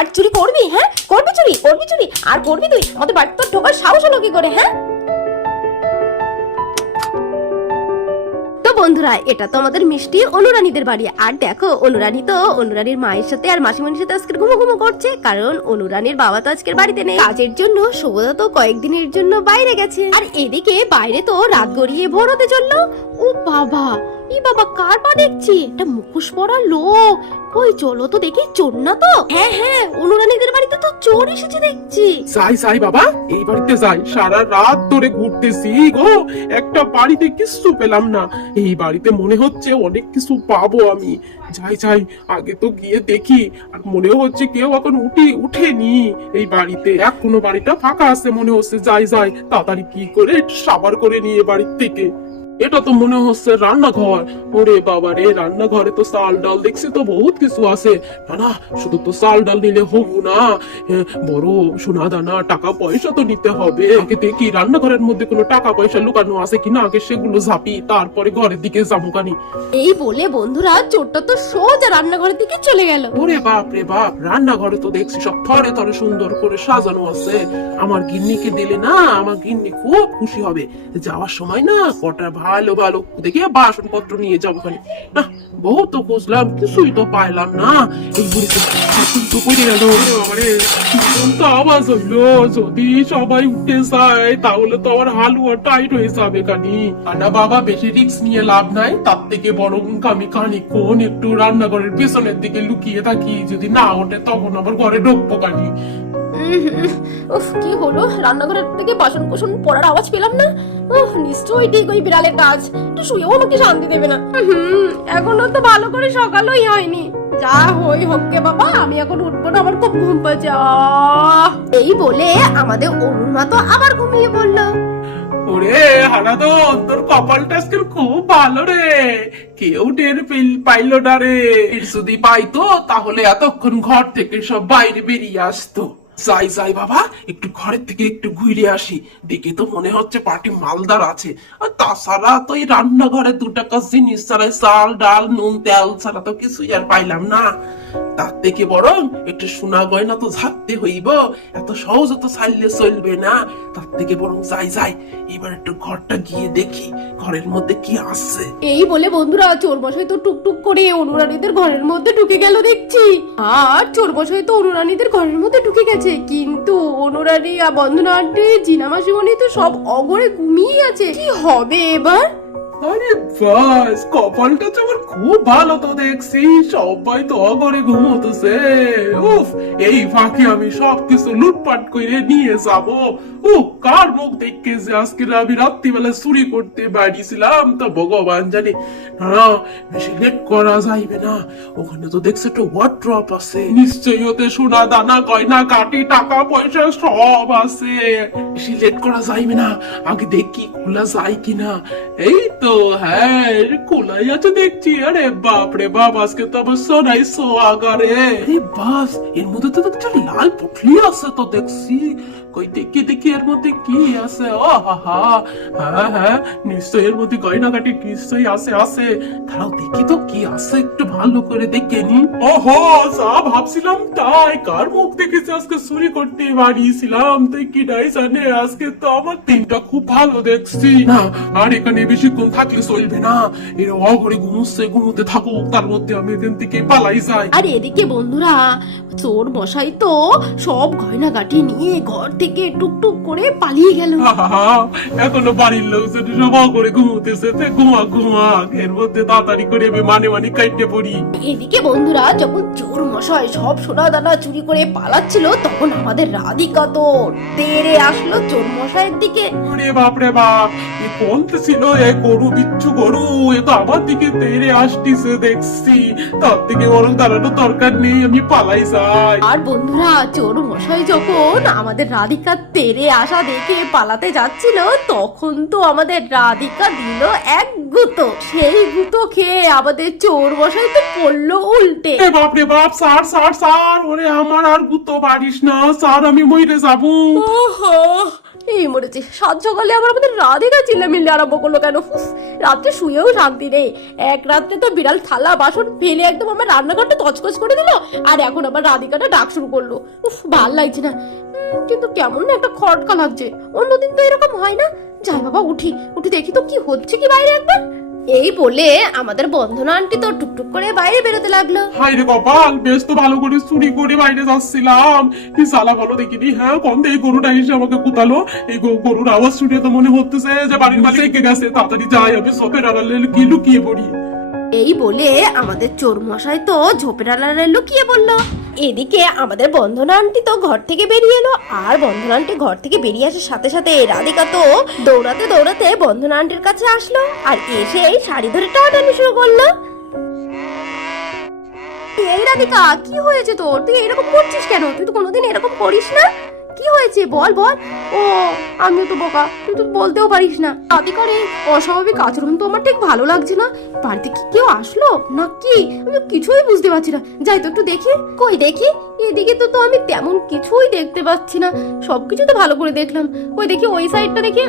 আর চুরি করবি? হ্যাঁ করবি চুরি, করবি চুরি আর করবি তুই? আমাদের বাড়িতে তো ঢোকার সাহস হলো কি করে? হ্যাঁ তো বন্ধুরা, এটা তো আমাদের মিষ্টি অনুরানীদের বাড়ি। আর দেখো, অনুরানী তো অনুরানীর মায়ের সাথে আর মাসিমণির সাথে আজকে ঘুমো ঘুমো করছে, কারণ অনুরানীর বাবা তো আজকের বাড়িতে নেই কাজের জন্য। শুভদা তো কয়েকদিনের জন্য বাইরে গেছে। আর এদিকে বাইরে তো রাত গড়িয়ে ভোর হতে চললো। ও বাবা, ই বাবা, কার পা দেখছি? একটা মুখোশ পরা লোক। কই চলো তো দেখি, চোর না তো? হ্যাঁ হ্যাঁ, অনুরানীদের বাড়িতে তো চোর এসেছে দেখছি। যাই বাবা, এই বাড়িতে যাই। সারা রাত ধরে ঘুরতেছি গো, একটা বাড়িতে কিছু পেলাম না। এই বাড়িতে মনে হচ্ছে অনেক কিছু পাবো আমি। যাই আগে তো গিয়ে দেখি। আর মনে হচ্ছে কেউ এখন উঠেনি এই বাড়িতে। এখনো বাড়িটা ফাঁকা আছে মনে হচ্ছে। যাই তাড়াতাড়ি কি করে সাবার করে নিয়ে বাড়ির থেকে। এটা তো মনে হচ্ছে রান্নাঘর। ওরে বাবা রে, রান্নাঘরে তো চাল ডাল দেখছি তো বহুত কিছু আছে। না, শুধু তো চাল ডাল নিলে হবো না, বড় সোনা দানা টাকা পয়সা তো নিতে হবে। আগে দেখি রান্নাঘরের মধ্যে কোনো টাকা পয়সা লুকানো আছে কিনা, আগে সেগুলো ঝাপি, তারপরে ঘরের দিকে যাবো কানি। এই বলে বন্ধুরা, চোরটা তো সোজা রান্নাঘরের দিকে চলে গেল। ওরে বাপ রে বাপ, রান্নাঘরে তো দেখছি সব থরে থরে সুন্দর করে সাজানো আছে। আমার গিন্নিকে দিলে না, আমার গিন্নি খুব খুশি হবে। যাওয়ার সময় না কটা ভালো ভালো দেখে বাসনপত্র নিয়ে যাবো খালি। না, বহুত তো খুঁজলাম, কিছুই তো পাইলাম না। এই বুড়িতে তো পড়ে গেল। আওয়াজ হইলো, যদি সবাই উঠে যায় তাহলে তো আমার হালুয়া টাইট হয়ে যাবে কানি। না বাবা, বেশি রিস্ক নিয়ে লাভ নাই। তার থেকে বরং আমি খানিকক্ষণ একটু রান্নাঘরের পেছনের দিকে লুকিয়ে থাকি, যদি না ওঠে তখন আবার ঘরে ঢুকবো কানি। উফ, কি হলো? রান্নাঘরের থেকে বাসন কোসন পড়ার আওয়াজ পেলাম না। নিশ্চয়ই ঠিক ওই বিড়ালের কাজ। একটু শুয়েও আমাকে শান্তি দেবে না। এখনো তো ভালো করে সকালই হয়নি। যা হই হোক গে বাবা, আমি এখন উঠবো না, আমার খুব ঘুম পাচ্ছে। এই বলে আমাদের অরুণ মা তো আবার ঘুমিয়ে পড়লো। ওরে হারাদো, তোর কপালটা আজকে খুব ভালো রে। কেউ টের পাইলো না রে। যদি পাইতো তাহলে এতক্ষণ ঘর থেকে সব বাইরে বেরিয়ে আসতো। যাই বাবা, একটু ঘরের থেকে একটু ঘুরে আসি। দেখে তো মনে হচ্ছে পার্টি মালদার আছে। আর তাছাড়া তো এই রান্নাঘরে 2 টাকা জিনিস ছাড়া, চাল ডাল নুন তেল ছাড়া তো কিছুই আর পাইলাম না। তার থেকে বরং একটু সোনা গয়না তো ঝাপতে হইব, এত সহজ তো ছাড়লে চলবে না। তার থেকে বরং যাই এবার একটু ঘরটা গিয়ে দেখি ঘরের মধ্যে কি আছে। এই বলে বন্ধুরা, চোর মশাই তো টুকটুক করে অনুরানীদের ঘরের মধ্যে ঢুকে গেল দেখছি। আর চোর মশাই তো অনুরানীদের ঘরের মধ্যে ঢুকে গেছে, কিন্তু অনুরানী আর বন্ধনা আন্টি, জিনা মাসিমণি তো সব অগরে ঘুমিয়ে আছে। কি হবে এবার? আরে বাস, কপালটা তো আমার খুব ভালো তো দেখছি। সবাই তো অগরে ঘুমোতেছে। উফ, এই ফাঁকে আমি সবকিছু লুটপাট করে নিয়ে যাব। কার মুখ দেখে যে আজকে আমি রাত্রিবেলা চুরি করতে বাড়িছিলাম তা ভগবান জানে। না, বেশি লেট করা যাইবে না। ওখানে তো দেখছি একটা ওয়ার্ড্রপ আছে, নিশ্চয়ই ওতে সোনা দানা গয়না কাটি টাকা পয়সা সব আছে। বেশি লেট করা যাইবে না, আগে দেখি খোলা যায় কিনা। এই তো, হ্যাঁ খোলাই আছে দেখছি। আরে বাপ রে বাপ, আজকে তো আবার সোনাই সোয়াগারে। আরে বাস, এর মধ্যে তো একটা লাল পুটলি আছে তো দেখছি। কই দেখি এর মধ্যে কি আছে। ও হ্যাঁ, নিশ্চয়ই এর মধ্যে গয়না কাটি নিশ্চয়ই আছে। তারাও দেখি তো কি আছে, একটু ভালো করে দেখে নি। ওহো, যা ভাবছিলাম তাই। কার মুখ দেখেছি আজকে চুরি করতে বাড়িয়েছিলাম, তাই কি নাই জানে। আজকে তো আমার দিনটা খুব ভালো দেখছি না। আর এখানে বেশিক্ষণ থাকলে চলবে না। এরা অঘরে ঘুমোতে থাকুক, তার মধ্যে আমি এখান থেকে পালাই যাই। আর এদিকে বন্ধুরা, চোর মশাই তো সব গয়না কাটি নিয়ে ঘর থেকে টুকটুক করে পালিয়ে গেল। এখনো বাড়ির লোকজন সব অঘরে ঘুমোতেছে। ঘুমা এর মধ্যে তাড়াতাড়ি করে মানে কাইটে পড়ি। এদিকে বন্ধুরা, যখন চোর মশাই সব সোনা দানা চুরি করে পালাচ্ছিল, তখন আমাদের রাধিকা তো তেড়ে আসলো চোর মশাইয়ের দিকে। ওরে বাপ রে বাপ, এ কোন ছিল? এ গরু বিচ্ছু গরু, এ তো আমার দিকে তেড়ে আসতিছে দেখছি। তার থেকে বরং দাঁড়ানো দরকার নেই, আমি পালাই যাই। আর বন্ধুরা, চোর মশাই যখন আমাদের রাধিকা তেড়ে আসা দেখে পালাতে যাচ্ছিল, তখন তো আমাদের রাধিকা দিল এক গুঁতো। সেই গুঁতো খেয়ে আমাদের চোর মশাই তো পড়লো উল্টে। বাপ রে বাপ, স্যার, ওরে আমার আর গুতো পারিস না স্যার, আমি মরে যাবো। ওহো, এই মরেছে, সাত সকালে আবার আমাদের রাধিকা চিল্লামিল্লি আরম্ভ করলো কেন? উফ, রাত্রে শুয়েও শান্তি নেই। এক রাত্রে তো বিড়াল থালা বাসন ফেলে একদম আমার রান্নাঘরটা তছকছ করে দিল, আর এখন আবার রাধিকাটা ডাক শুরু করলো। উফ, ভাল লাগছে না। কিন্তু কেমন না একটা খটকা লাগছে। অন্যদিন তো এরকম হয় না। যাই বাবা, উঠি উঠি দেখি তো কি হচ্ছে কি বাইরে একবার। এই বলে আমাদের বন্ধনা আন্টি তো টুকটুক করে বাইরে বেরোতে লাগলো। হাই রে কপাল, বেশ তো ভালো করে চুরি করে বাইরে যাচ্ছিলাম, কি সালা ভালো দেখিনি। হ্যাঁ, কোন এই গরুটা এসে আমাকে কুতালো। এই গরুর আওয়াজ শুনে তো মনে হচ্ছে যে বাড়ির মাঝে এঁকে গেছে। তাড়াতাড়ি যাই, আমি সপের আড়ালে কি লুকিয়ে পড়ি। এই বলে আমাদের চোর মশাই তো ঝোপের আড়ালে লুকিয়ে পড়লো। এদিকে আমাদের বন্ধনা আন্টি তো ঘর থেকে বেরিয়ে এলো, আর বন্ধনা আন্টি ঘর থেকে বেরিয়ে আসার সাথে সাথে রাধিকা তো দৌড়াতে দৌড়াতে বন্ধনা আন্টির কাছে আসলো, আর এসে এই শাড়ি ধরে টানাটানি শুরু করলো। এই রাধিকা, কি হয়েছে তোর? তুই এরকম করছিস কেন? তুই তো কোনোদিন এরকম করিস না। কি হয়েছে বল বল। ও, আমিও তো বোকা, তুই তো বলতেও পারিস না। রাধিকা রে, অস্বাভাবিক আচরণ তো আমার ঠিক ভালো লাগছে না। বাড়িতে কি কেউ আসলো নাকি? আমি তো কিছুই বুঝতে পারছি না। যাই তো একটু দেখি। কই দেখি, এদিকে তো তো আমি তেমন কিছুই দেখতে পাচ্ছি না। সবকিছু তো ভালো করে দেখলাম। কই দেখি ওই সাইডটা দেখি।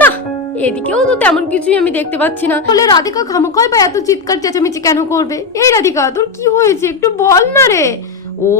না, এদিকেও তো তেমন কিছুই আমি দেখতে পাচ্ছি না। তাহলে রাধিকা খামোখাই বা এত চিৎকার চেঁচামেচি কেন করবে? এই রাধিকা, তোর কি হয়েছে একটু বল না রে। ও,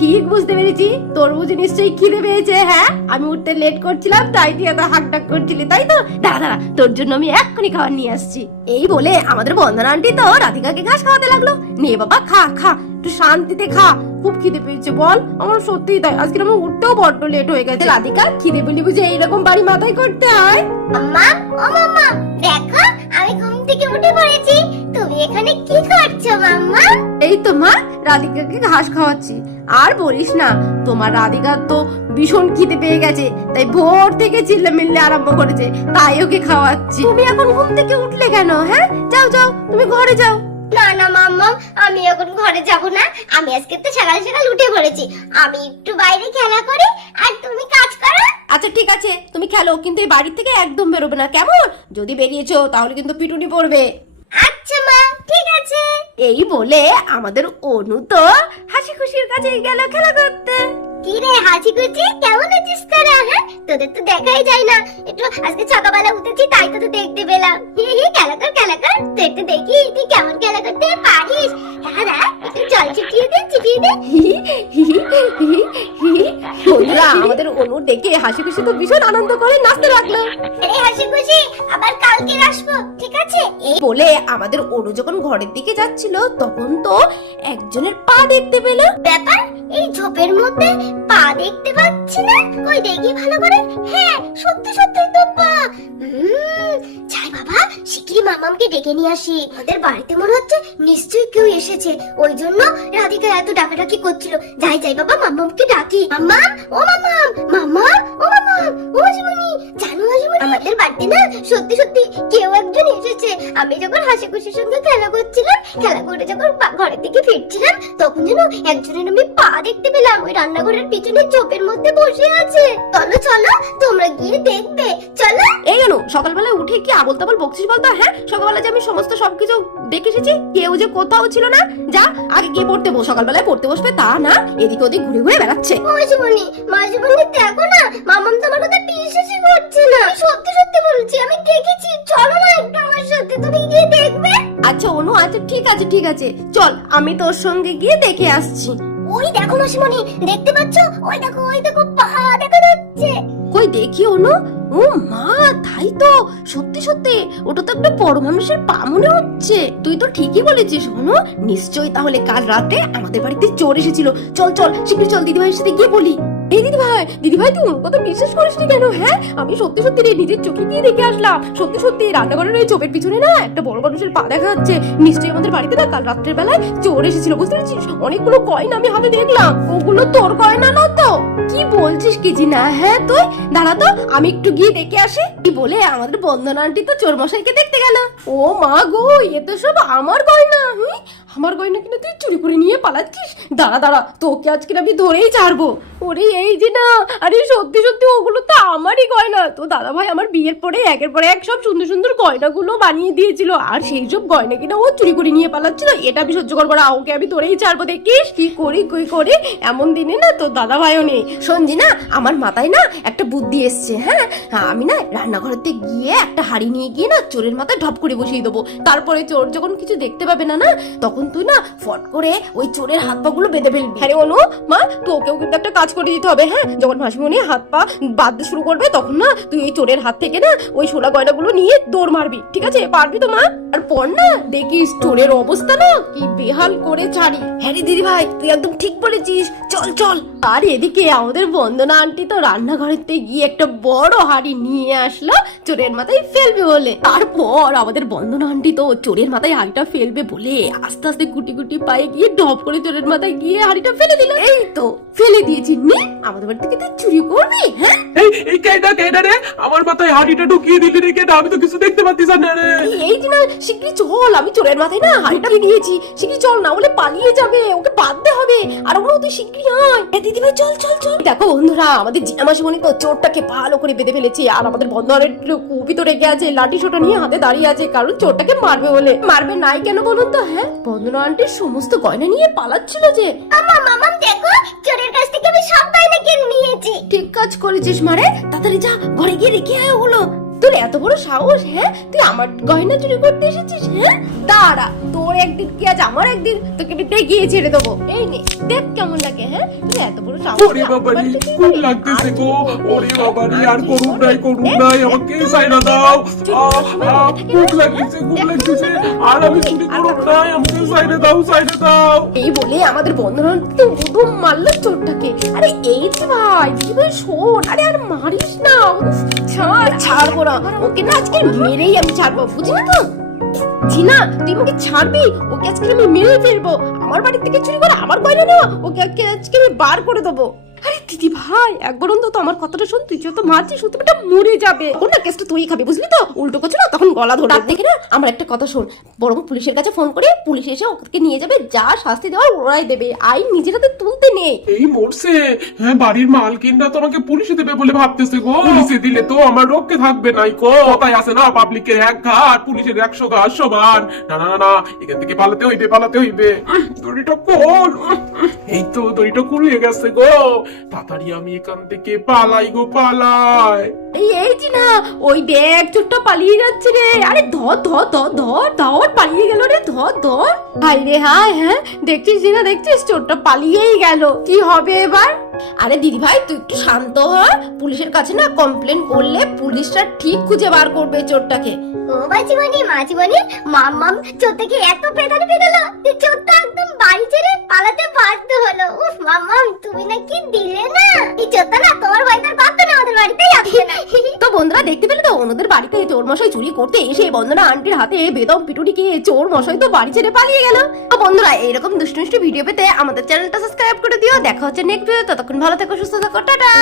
ঠিক বুঝতে পেরেছি, তোর বুঝি নিশ্চয়ই খিদে পেয়েছে। হ্যাঁ, আমি উঠতে লেট করছিলাম, তাই তুই এত হাঁকডাক করছিলি, তাই তো? দাঁড়া দাঁড়া, তোর জন্য আমি এক্ষুনি খাবার নিয়ে আসছি। এই বলে আমাদের বন্দনা আন্টি তো রাধিকাকে ঘাস খাওয়াতে লাগলো। নে বাবা, খা খা, একটু শান্তিতে খা। খুব খিদে পেয়েছে বল। আমার সত্যিই তাই, আজকে আমার উঠতেও বড্ড লেট হয়ে গেছে। রাধিকা, খিদে পেলে বুঝে এইরকম বাড়ি মাথায় করতে হয়? আম্মা, ও মাম্মা, দেখো আমি ঘুম থেকে উঠে পড়েছি। তুমি এখানে কি করছো মাম্মা? এই তো মা, রাধিকাকে ঘাস খাওয়াচ্ছি। আর বলিস না, তোমার রাধিকার তো ভীষণ খিদে পেয়ে গেছে, তাই ভোর থেকে চিল্লামিল্লি আরম্ভ করেছে, তাই ওকে খাওয়াচ্ছি। তুমি এখন ঘুম থেকে উঠলে কেন? হ্যাঁ, যাও যাও, তুমি ঘরে যাও। না না মাম্মা, আমি এখন ঘরে যাব না। আমি আজকে তো সকাল সকাল উঠে পড়েছি। আমি একটু বাইরে খেলা করি, আর তুমি কাজ করো। আচ্ছা ঠিক আছে, তুমি খেলো, কিন্তু এই বাড়ি থেকে একদম বেরোবে না, কেমন? যদি বেরিয়েছো তাহলে কিন্তু পিটুনি পড়বে। আচ্ছা মা, ঠিক আছে। এই বলে আমাদের অনু তো হাসি খুশির কাছে গেল খেলা করতে। কি রে হাসি খুশি, কেমন আছিস তোরা? হ্যাঁ, তোদের তো দেখাই যায় না। একটু আজকে সকালবেলা উঠেছি, তাই তো দেখতে পেলাম। হি হি, খেলা কর খেলা কর, তুই একটু দেখি তুই কেমন খেলা করতে পারিস। হ্যাঁ রা, একটু জল ছিটিয়ে দে চিটিয়ে দে। বন্ধুরা, আমাদের অনু দেখে হাসি খুশি তো ভীষণ আনন্দ করে নাচতে লাগলো। আরে হাসি খুশি, আবার কালকে আসবো, ঠিক আছে? এই বলে আমাদের অনু যখন ঘরের দিকে যাচ্ছিল, তখন তো একজনের পা দেখতে পেল। ব্যাপার, এই ঝোপের মধ্যে পা দেখতে পাচ্ছি না। কই দেখি ভালো করে। হ্যাঁ, সত্যি সত্যি তো পা। যাই বাবা, শিগগিরই মামামকে ডেকে নিয়ে আসি। ওদের বাড়িতে মনে হচ্ছে নিশ্চয়ই কেউ এসেছে, ওই জন্য রাধিকা এত ডাকাডাকি করছিল। যাই যাই বাবা, মামামকে ডাকি। মাম্মা, ও মামাম, মাম্মা, ও মামাম, ও মাসিমণি, জানো মাসিমণি, আমাদের বাড়িতে না সত্যি সত্যি কেউ একজন এসেছে। আমি যখন হাসি খুশির সঙ্গে খেলা করছিলাম, খেলা করে যখন ঘরের দিকে ফিরছিলাম, তখন যেন একজনের আমি পা দেখতে পেলাম। ওই রান্নাঘরের পিছনে ঝোপের মধ্যে বসে আছে। চলো চলো, তোমরা গিয়ে দেখবে, চলো। এই অনু, সকালবেলা উঠে কি আবল তাবল বকছিস বলতো? হ্যাঁ, সকালবেলা যে আমি সমস্ত সবকিছু দেখে এসেছি, কেউ যে কোথাও ছিল না। যা আগে গিয়ে পড়তে বস। সকালবেলায় পড়তে বসবে তা না, এদিক ওদিক ঘুরে ঘুরে বেড়াচ্ছে। মাসিমণি, মাসিমণি দেখো না, মামাম তো আমার কথা বিশ্বাসই করছে না। আমি সত্যি সত্যি বলছি, আমি দেখেছি। চলো না একটু আমার সাথে, তুমি গিয়ে দেখবে। আচ্ছা অনু, আচ্ছা ঠিক আছে ঠিক আছে, চল আমি তোর সঙ্গে গিয়ে দেখে আসছি। ওই দেখো মাসিমণি, দেখতে পাচ্ছ? ওই দেখো পা দেখা যাচ্ছে। কই দেখি অনু। ও মা, তাই তো, সত্যি সত্যি ওটা তো একটা বড় মানুষের পা মনে হচ্ছে। তুই তো ঠিকই বলেছিস অনু, নিশ্চয়ই তাহলে কাল রাতে আমাদের বাড়িতে চোর এসেছিল। চল চল, শীঘ্র চল, দিদিভাইয়ের সাথে গিয়ে বলি। এই দিদিভাই তুই ওর কথা বিশ্বাস করিসনি কেন? হ্যাঁ, আমি সত্যি সত্যি নিজের চোখে গিয়ে দেখে আসলাম। সত্যি সত্যি রান্নাঘরের ওই চোপের পিছনে না একটা বড় মানুষের পা দেখা যাচ্ছে। নিশ্চয়ই আমাদের বাড়িতে না কাল রাত্রের বেলায় চোর এসেছিল, বুঝতে পেরেছিস? অনেকগুলো কয়েন আমি হাতে দেখলাম। ওগুলো তোর কয়েন না তো? কি বলছিস কিছু না? হ্যাঁ তুই দাঁড়া তো, আমি একটু গিয়ে দেখে আসি। কি বলে আমাদের বন্দনা আন্টি তো চোর মশাইকে দেখতে গেল। ও মা গো, এ তো সব আমার গয়না। আমার গয়না কিনা তুই চুরি করে নিয়ে পালাচ্ছিস? দাঁড়া দাঁড়া, তোকে আজকে আমি ধরেই ছাড়বো। ওরে এই যে না, আরে সত্যি সত্যি ওগুলো তো আমারই গয়না। তো দাদা ভাই আমার বিয়ের পরে একের পরে এক সব সুন্দর সুন্দর গয়নাগুলো বানিয়ে দিয়েছিল, আর সেই সব গয়না কিনা ও চুরি করে নিয়ে পালাচ্ছিল। এটা আমি সহ্য করবো না, ওকে আমি ধরেই ছাড়বো। দেখিস কি করি এমন দিনে না তো দাদা ভাইও নেই। শোনজি না, আমার মাথায় না একটা বুদ্ধি এসছে। হ্যাঁ, আমি না রান্নাঘরেতে গিয়ে একটা হাড়ি নিয়ে গিয়ে না চোরের মাথায় ঢপ করে বসিয়ে দেবো। তারপরে চোর যখন কিছু দেখতে পাবে না, তখন তুই না ফট করে ওই চোরের হাত পা গুলো বেঁধে ফেলবি। হ্যাঁ রে অনু, মা তোকেও কিন্তু একটা কাজ করে দিতে হবে। হ্যাঁ, যখন মাসিমণি হাত পা বাঁধতে শুরু করবে তখন না তুই এই চোরের হাত থেকে না ওই সোনা গয়নাগুলো নিয়ে দৌড় মারবি। ঠিক আছে? পারবি তো মা? আর পর না দেখিস চোরের অবস্থা না কি বেহাল করে ছাড়ি। হ্যাঁ রে দিদি ভাই, তুই একদম ঠিক বলেছিস, চল চল। আর এদিকে আমাদের বন্দনা আন্টি তো রান্নাঘরেতে গিয়ে একটা বড় হাড়ি নিয়ে আসলো চোরের মাথায় ফেলবে বলে। তারপর আমাদের বন্দনা আন্টি তো চোরের মাথায় হাড়িটা ফেলবে বলে আস্তে আস্তে গুটি গুটি পায়ে গিয়ে ঢপ করে চোরের মাথায় গিয়ে হাড়িটা ফেলে দিল। এই তো ফেলে দিয়েছি, নে আমাদের বাড়ি থেকে তুই চুরি করবি? হ্যাঁ, এই কেডা রে, আমার মাথায় হাড়িটা ঢুকিয়ে দিলি রে কেডা? আমি তো কিছু দেখতে পাচ্ছি না রে। এই যে না, শিগগিরই চল, আমি চোরের মাথায় না হাড়িটা দিয়েছি। শিগগিরই চল, না হলে পালিয়ে যাবে, ওকে বাঁধতে হবে। আর ওগুলো তুই শিগগিরই আয়। দিদি ভাই চল চল চল। দেখো বন্ধুরা, আমাদের জিনামাসিমণি তো চোরটাকে ভালো করে বেঁধে ফেলেছে, আর আমাদের বন্ধনের খুবই তো রেগে আছে, লাঠি সোটা নিয়ে হাতে দাঁড়িয়ে আছে, কারণ চোরটাকে মারবে বলে। মারবে নাই কেন বলুন তো? হ্যাঁ, বন্দনা আন্টির সমস্ত গয়না নিয়ে পালাচ্ছিল যে। মামাম দেখো, চোরের কাছ থেকে আমি সব গয়না কিনে নিয়েছি। ঠিক কাজ করেছিস মারে, তাড়াতাড়ি যা ঘরে গিয়ে রেখে আয় ওগুলো। তোর এত বড় সাহস? হ্যাঁ, তুই আমার গয়না চুরি করতে এসেছিস? হ্যাঁ দাঁড়া, তোর একদিন কি আজ আমার একদিন, তোকে আমি দেখিয়ে ছেড়ে দেবো। এই নে দেখ কেমন লাগে। হ্যাঁ, তুই এত বড় সাহস? ওরে বাবারি, খুব লাগতেছে গো। ওরে বাবারি, আর করুন নাই, আমাকে সাইরা দাও। খুব লাগতেছে, আর আমি চুরি করুন নাই, আমাকে সাইরা দাও। এই বলে আমাদের বন্ধুরা তো উদম মারলো চোরটাকে। আরে এই যে ভাই, কি ভাই শোন, আরে আর মারিস না। ছাড়বো না ওকে, না আজকে মেরেই আমি ছাড়বো, বুঝলি তো? জিনা, তুই আমাকে ছাড়বি? ওকে আজকে আমি মেরে ফেলবো। আমার বাড়ি থেকে চুরি করে আমার গয়না নেওয়া, ওকে আজকে আমি বার করে দেবো। আরে দিদি ভাই, একবার অন্তত আমার কথাটা শোন, তুই যত মারছিস সুতরাং মরে যাবে। তখন না কেসটা তুই খাবি, বুঝলি তো? উল্টো করছো না, তখন গলা ধরে দেখে না। আমার একটা কথা শোন, বরং পুলিশের কাছে ফোন করে পুলিশ এসে ওকে নিয়ে যাবে, যা শাস্তি দেওয়ার ওরাই দেবে। আইন নিজের হাতে তুলতে নেই। এই মরছে, হ্যাঁ বাড়ির মালকিনরা তো আমাকে পুলিশে দেবে বলে ভাবতেছে গো। পুলিশে দিলে তো আমার রক্ষে থাকবে নাই গো। কথাই আছে না, পাবলিকের এক ঘাট পুলিশের 100 ঘাট সমান। না, এখান থেকে পালাতে হইবে। দড়িটা কোন? এই তো দড়িটা খুলে গেছে গো। তাড়াতাড়ি আমি এখান থেকে পালাই গো, পালাই। এই যে না, ওই দেখ চোরটা পালিয়ে যাচ্ছে রে। আরে ধর পালিয়ে গেল রে, ধর। হাই রে হাই। হ্যাঁ দেখছিস না, দেখছিস চোরটা পালিয়েই গেল। কি হবে এবার? আরে দিদি ভাই, তুই একটু শান্ত হ। পুলিশের কাছে না কমপ্লেন করলে পুলিশরা ঠিক খুঁজে বার করবে চোরটাকে। ও মাঝিমণি, মামাম চোরটাকে এত পেটানো যে চোরটা একদম বাড়ি ছেড়ে পালাতে বাধ্য হলো। উফ মামাম, তুমি নাকি দিলে না? এই চোরটা না তোমার ভাইটার ভাবতো না আমাদের বাড়িতেই আসবে না। তো বন্ধুরা দেখতে পেলে তো, ওনাদের বাড়িতে চোর মশাই চুরি করতে এসে বন্দনা আন্টির হাতে বেদম পিটুনি খেয়ে চোর মশাই তো বাড়ি ছেড়ে পালিয়ে গেল। তো বন্ধুরা, এরকম দুষ্টু ভিডিও পেতে আমাদের চ্যানেলটা সাবস্ক্রাইব করে দিও। দেখা হচ্ছে নেক্সট ভিডিও। ততক্ষণ ভালো থেকো, সুস্থ থাকো, টাটা।